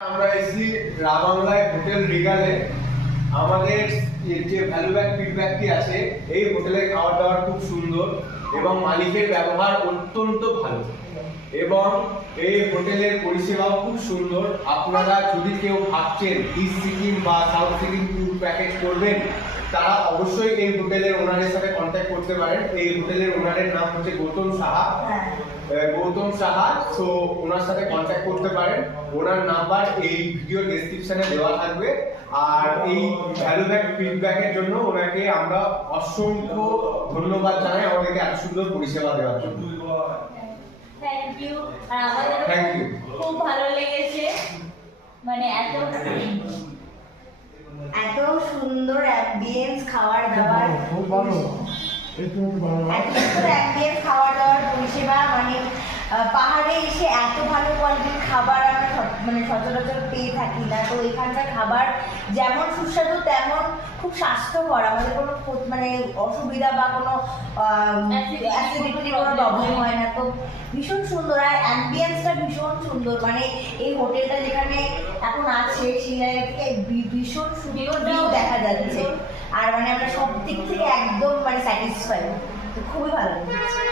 আমরা এসেছি রাবাংলায় হোটেল রিগালে। আমাদের যে ভ্যালুব্যাক ফিডব্যাকটি আছে, এই হোটেলের খাওয়া দাওয়া খুব সুন্দর এবং মালিকের ব্যবহার অত্যন্ত ভালো এবং এই হোটেলের পরিষেবাও খুব সুন্দর। আপনারা যদি কেউ ভাবছেন ইস্ট সিকিম বা সাউথ সিকিম ট্যুর প্যাকেজ করবেন, তারা অবশ্যই এই হোটেলের ওনারের সাথে কন্ট্যাক্ট করতে পারেন। এই হোটেলের ওনারের নাম হচ্ছে গৌতম সাহা। তো ওনার সাথে কন্ট্যাক্ট করতে পারেন। ওনার নাম্বার এই ভিডিও ডেসক্রিপশনে দেওয়া থাকবে। আর এই ভ্যালুব্যাক ফিডব্যাকের জন্য ওনাকে আমরা অসংখ্য ধন্যবাদ জানাই আমাদেরকে এত সুন্দর পরিষেবা দেওয়ার জন্য। Thank you. আর আমাদের খুব ভালো লেগেছে, মানে এত সুন্দর অ্যাম্বিয়েন্স, খাবার দাবার খুব ভালো, এত সুন্দর অ্যাম্বিয়েন্স, খাবার দাবার পরিষেবা, মানে পাহাড়ে এসে এত ভালো কোয়ালিটির খাবার আমরা মানে সচরাচর পেয়ে থাকি না। তো এখানকার খাবার যেমন সুস্বাদু তেমন খুব স্বাস্থ্যকর। আমাদের কোনো মানে অসুবিধা বা কোনো অ্যাসিডিটির কোনো প্রবলেম হয় না। তো ভীষণ সুন্দর, আর অ্যাম্বিয়েন্সটা ভীষণ সুন্দর। মানে এই হোটেলটা যেখানে এখন আছে সেই জায়গা থেকে ভীষণ সুন্দর ভিউ দেখা যাচ্ছে। আর মানে আমরা সব দিক থেকে একদম মানে স্যাটিসফাইড। তো খুবই ভালো লেগেছে।